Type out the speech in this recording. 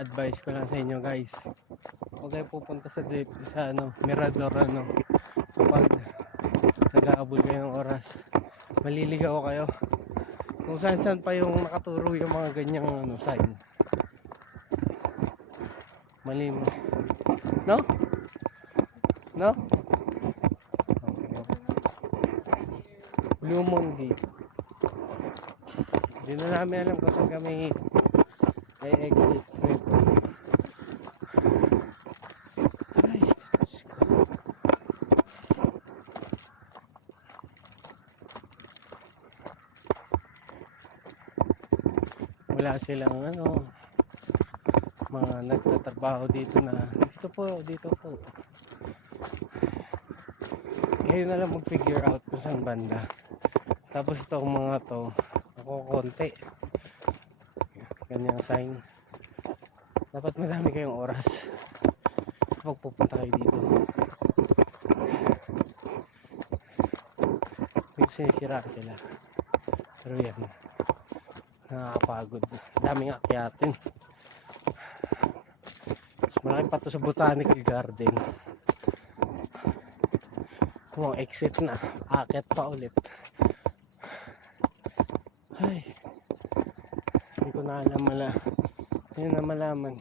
advice ko lang sa inyo guys, huwag kayo pupunta sa Mirador kapag nag-aabol kayo ng oras, maliligaw kayo kung saan pa yung nakaturo yung mga ganyang sign. Malim, no? Blue Moon Gate. Hindi na namin alam kung saan kami ay exit nito. Ay, wala silang mga nagtatrabaho dito na dito po. Kayo na lang mag-figure out kung saan banda. Tapos itong mga to, ako konti. Ganyang sign. Dapat madami kayong oras kapag pupunta kayo dito. May sinisira sila. Pero yan, nakakapagod. Daming akyatin. Mas malaki pa to sa Botanical Garden. Kung exit na, akyat pa ulit. Ay, hindi ko na alam hindi na malaman